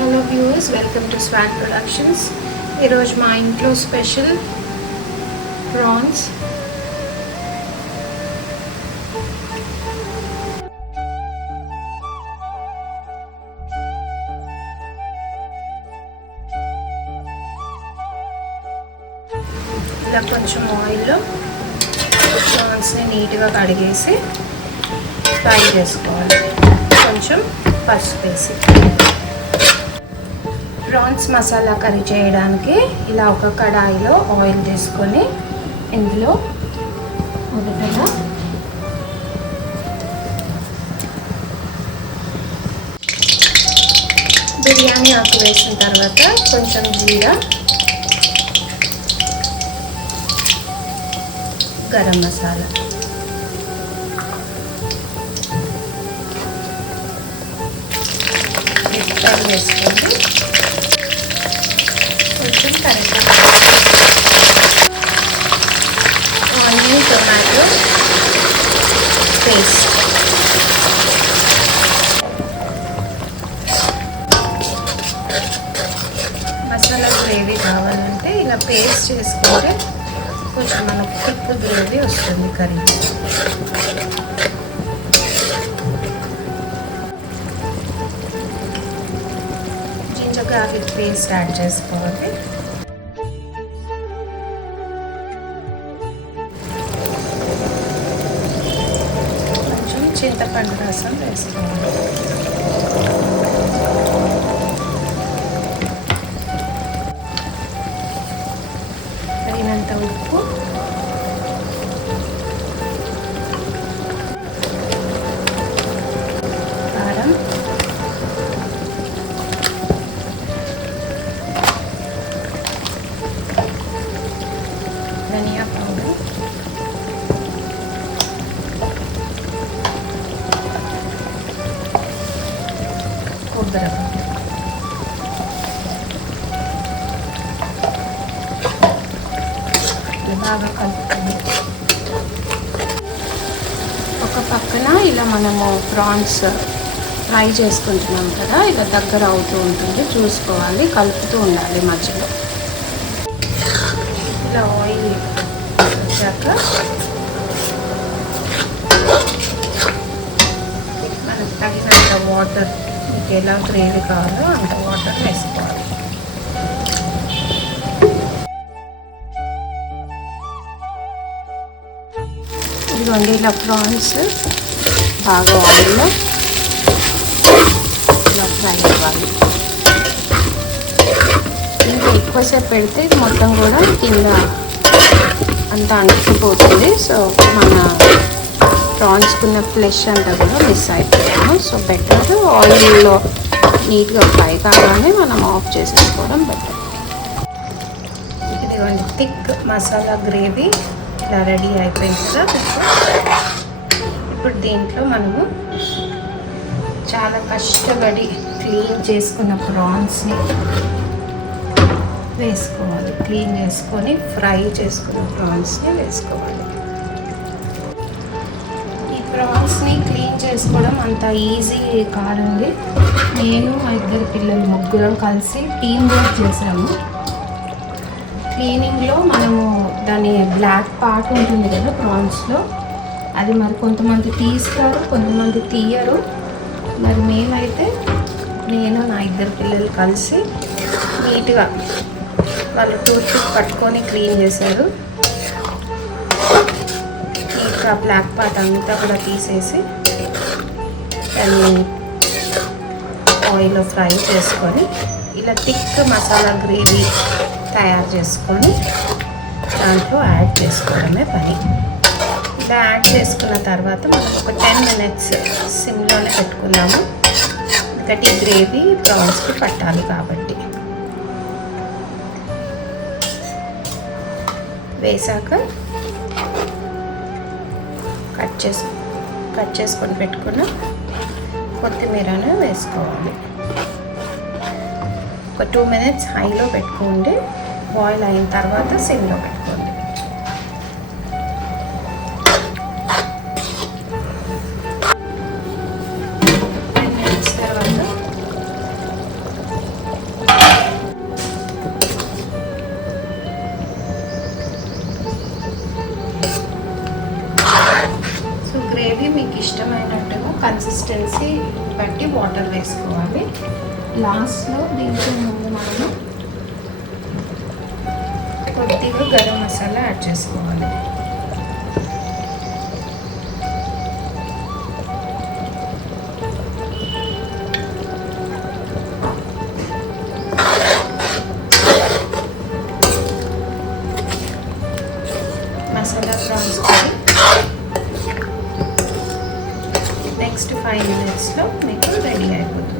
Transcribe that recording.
Hello viewers, welcome to swag productions. ఈరోజు మా ఇంట్లో స్పెషల్ ప్రాన్స్. ఇలా కొంచెం ఆయిల్లో ప్రాన్స్ని నీట్గా కడిగేసి ఫ్రై చేసుకోవాలి. కొంచెం పసుపు వేసి ప్రాన్స్ మసాలా కర్రీ చేయడానికి ఇలా ఒక కడాయిలో ఆయిల్ తీసుకొని ఇందులో మొదటగా బిర్యానీ ఆకు వేసిన తర్వాత కొంచెం జీరా, గరం మసాలా, ఫ్రై వేసుకోండి. కొంచెం కరివేపాకు, onion tomato paste, masala gravy కావాలంటే ఇలా పేస్ట్ చేసుకుంటే కొంచెం మనకు థిక్ గ్రేవీ వస్తుంది curry. Ginger garlic paste add చేసుకోవాలి. కొంచెం చింతపండు రసం వేసుకోవాలి. తగినంత ఉప్పు, కారం, ధనియా పౌడర్, కొబ్బరి పౌడర్, బాగా కలుపుతుంది. ఒక పక్కన ఇలా మనము ప్రాన్స్ ఫ్రై చేసుకుంటున్నాం కదా, ఇలా దగ్గర అవుతూ ఉంటుంది, చూసుకోవాలి, కలుపుతూ ఉండాలి మధ్యలో. ఇలా ఆయిల్ వచ్చాక మనకు తగినంత వాటర్, మీకు ఎలా గ్రేవీ కావాలో అంత వాటర్ వేసుకోవాలి. ఇదిగోండి, ఇలా ప్రాన్స్ బాగా ఆయిల్లో ఇలా ఫ్రై అవ్వాలి. ఇంకా ఎక్కువసేపు పెడితే మొత్తం కూడా కింద అంతా అంటుకుపోతుంది. సో మన ప్రాన్స్కున్న ఫ్లెష్ అంతా కూడా మిస్ అయిపోయాము. సో బెటర్ ఆయిల్లో నీట్గా ఫ్రై కాగానే మనం ఆఫ్ చేసేసుకోవడం బెటర్. ఇదిగోండి, థిక్ మసాలా గ్రేవీ ఇలా రెడీ అయిపోయింది కదా. ఇప్పుడు దీంట్లో మనము చాలా కష్టపడి క్లీన్ చేసుకున్న ప్రాన్స్ని వేసుకోవాలి. క్లీన్ చేసుకొని ఫ్రై చేసుకున్న ప్రాన్స్ని వేసుకోవాలి. ఈ ప్రాన్స్ని క్లీన్ చేసుకోవడం అంత ఈజీ కాదండి. నేను మా ఇద్దరు పిల్లలు ముగ్గురం కలిసి టీమ్ వర్క్ చేసాము. క్లీనింగ్లో మనము దాని బ్లాక్ పార్ట్ ఉంటుంది కదా ప్రాన్స్లో, అది మరి కొంతమంది తీస్తారు, కొంతమంది తీయరు. మరి మేమైతే నేను నా ఇద్దరు పిల్లలు కలిసి నీట్గా వాళ్ళు టూత్ పట్టుకొని క్లీన్ చేశారు. నీట్గా బ్లాక్ పార్ట్ అంతా కూడా తీసేసి దాన్ని ఆయిల్లో ఫ్రై చేసుకొని ఇలా థిక్ మసాలా గ్రేవీ తయారు చేసుకొని దాంట్లో యాడ్ చేసుకోవడమే పని. ఇలా యాడ్ చేసుకున్న తర్వాత మనం ఒక 10 minutes సిమ్లోనే పెట్టుకున్నాము. ఎందుకంటే ఈ గ్రేవీ ప్రాన్స్కి పట్టాలి కాబట్టి. వేసాక కట్ చేసుకొని పెట్టుకున్న కొత్తిమీరను వేసుకోవాలి. ఒక 2 minutes హైలో పెట్టుకోండి. బాయిల్ అయిన తర్వాత సిమ్లో పెట్టుకోండి. మీకు ఇష్టమైనట్టుగా కన్సిస్టెన్సీ బట్టి వాటర్ వేసుకోవాలి. లాస్ట్లో దీంట్లో ముందు మనము కొద్దిగా గరం మసాలా యాడ్ చేసుకోవాలి. మసాలా ప్రాన్స్ కర్రీ నెక్స్ట్ 5 minutesలో మీకు రెడీ అయిపోతుంది.